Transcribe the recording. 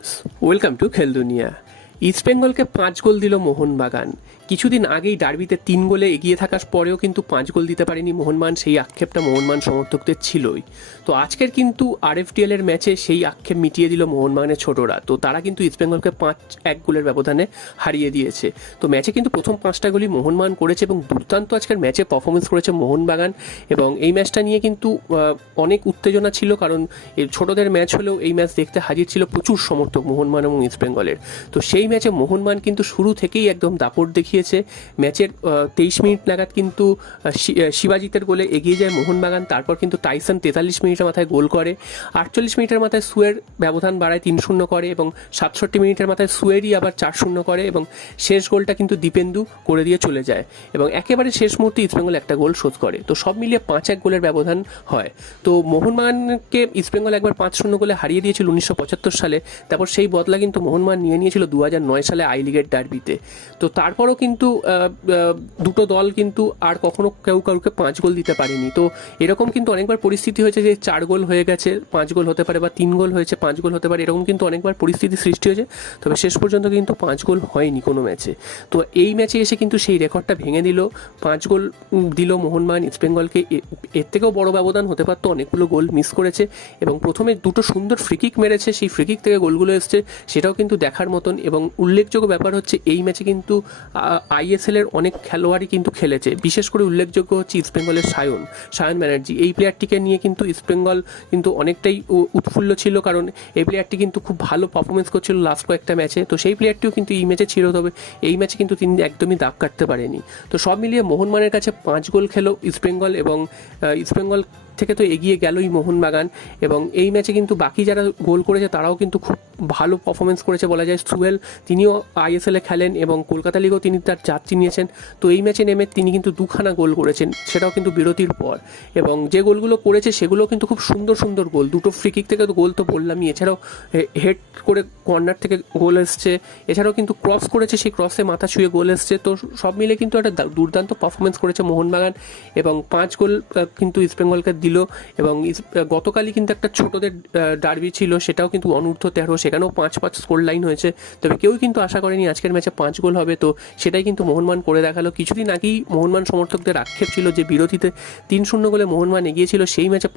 Friends, welcome to খেল দুনিয়া। East বেঙ্গলকে 5 গোল দিল মোহনবাগান। কিছুদিন আগেই ডার্বিতে 3 গোলে এগিয়ে থাকার পরেও কিন্তু 5 গোল দিতে পারেনি মোহনবাগান, সেই আক্ষেপটা মোহনবাগান সমর্থকদের ছিলই। তো আজকের কিন্তু আরএফডিএল এর ম্যাচে সেই আক্ষেপ মিটিয়ে দিল মোহনবাগানের ছোটরা। তো তারা কিন্তু ইস্ট বেঙ্গলকে 5-1 গোলের ব্যবধানে হারিয়ে দিয়েছে। তো ম্যাচে কিন্তু প্রথম 5টা গোলই মোহনবাগান করেছে এবং দুর্দান্ত আজকের ম্যাচে পারফরমেন্স করেছে মোহনবাগান। এবং এই ম্যাচটা নিয়ে কিন্তু অনেক উত্তেজনা ছিল, কারণ এই ছোটদের ম্যাচ হলেও এই ম্যাচ দেখতে হাজির ছিল প্রচুর সমর্থক মোহনবাগান এবং ইস্ট বেঙ্গলের। তো সেই ম্যাচে মোহনবাগান কিন্তু শুরু থেকেই একদম দাপট দেখিয়েছে। ম্যাচের 23 মিনিট নাগাদ কিন্তু শিবাজিতের গোলে এগিয়ে যায় মোহনবাগান। তারপর কিন্তু টাইসন 43 মিনিটের মাথায় গোল করে, 48 মিনিটের মাথায় সুয়ের ব্যবধান বাড়ায় 3-0 করে এবং 67 মিনিটের মাথায় সুয়েরই আবার 4-0 করে এবং শেষ গোলটা কিন্তু দীপেন্দু করে দিয়ে চলে যায় এবং একেবারে শেষ মুহূর্তে ইস্টবেঙ্গল একটা গোল শোধ করে। তো সব মিলিয়ে 5-1 গোলের ব্যবধান হয়। তো মোহনবাগানকে ইস্টবেঙ্গল একবার 5-0 গোলে হারিয়ে দিয়েছিল 1975 সালে। তারপর সেই বদলা কিন্তু মোহনবাগান নিয়ে নিয়েছিল 2009 সালে আই লিগের ডার্বিতে। তো তারপরও কিন্তু দুটো দল কিন্তু আর কখনো কেউ কাউকে 5 গোল দিতে পারেনি। তো এরকম কিন্তু অনেকবার পরিস্থিতি হয়েছে যে 4 গোল হয়ে গেছে 5 গোল হতে পারে, বা 3 গোল হয়েছে 5 গোল হতে পারে, এরকম কিন্তু অনেকবার পরিস্থিতি সৃষ্টি হয়েছে। তবে শেষ পর্যন্ত কিন্তু 5 গোল হয়নি কোনো ম্যাচে। তো এই ম্যাচে এসে কিন্তু সেই রেকর্ডটা ভেঙে দিল, 5 গোল দিল মোহনবাগান ইস্টবেঙ্গলকে। এর থেকেও বড় ব্যবধান হতে পারতো, অনেকগুলো গোল মিস করেছে এবং প্রথমে দুটো সুন্দর ফ্রিকিক মেরেছে, সেই ফ্রিকিক থেকে গোলগুলো এসছে, সেটাও কিন্তু দেখার মতন। এবং উল্লেখযোগ্য ব্যাপার হচ্ছে এই ম্যাচে কিন্তু আইএসএল এর অনেক খেলোয়াড়ই কিন্তু খেলেছে। বিশেষ করে উল্লেখযোগ্য হচ্ছে ইস্টবেঙ্গলের সায়ন ব্যানার্জি। এই প্লেয়ারটিকে নিয়ে কিন্তু ইস্টবেঙ্গল কিন্তু অনেকটাই উৎফুল্ল ছিল, কারণ এই প্লেয়ারটি কিন্তু খুব ভালো পারফরমেন্স করছিল লাস্ট কয়েকটা ম্যাচে। তো সেই প্লেয়ারটিও কিন্তু এই ম্যাচে ছিল, তবে এই ম্যাচে কিন্তু তিনি একদমই দাগ কাটতে পারেনি। তো সব মিলিয়ে মোহনবাগানের কাছে 5 গোল খেলো ইস্টবেঙ্গল এবং ইস্টবেঙ্গল থেকে তো এগিয়ে গেলই মোহনবাগান। এবং এই ম্যাচে কিন্তু বাকি যারা গোল করেছে তারাও কিন্তু খুব ভালো পারফরমেন্স করেছে বলা যায়। সুয়েল তিনিও আইএসএলে খেলেন এবং কলকাতা লিগেও তিনি তার যাত্রী নিয়েছেন। তো এই ম্যাচে নেমে তিনি কিন্তু 2খানা গোল করেছেন, সেটাও কিন্তু বিরতির পর। এবং যে গোলগুলো করেছে সেগুলো কিন্তু খুব সুন্দর সুন্দর গোল। দুটো ফ্রিকিক থেকে তো গোল তো বললামই, এছাড়াও হেড করে কর্নার থেকে গোল এসছে, এছাড়াও কিন্তু ক্রস করেছে, সেই ক্রসে মাথা ছুঁয়ে গোল এসছে। তো সব মিলে কিন্তু একটা দুর্দান্ত পারফরমেন্স করেছে মোহনবাগান এবং 5 গোল কিন্তু ইস্টবেঙ্গলকে দিল। এবং গতকালই কিন্তু একটা ছোটদের ডার্বি ছিল, সেটাও কিন্তু অনূর্ধ্ব 13, সেখানেও 5-5 স্কোর লাইন হয়েছে। তবে কেউই কিন্তু আশা করেনি আজকের ম্যাচে 5 গোল হবে। তো সেটাই কিন্তু মোহনবাগান করে দেখালো। কিছুদিন আগেই মোহনবাগান সমর্থকদের আক্ষেপ ছিল যে বিরতিতে 3-0 গোলে মোহনবাগান এগিয়েছিল, সেই ম্যাচে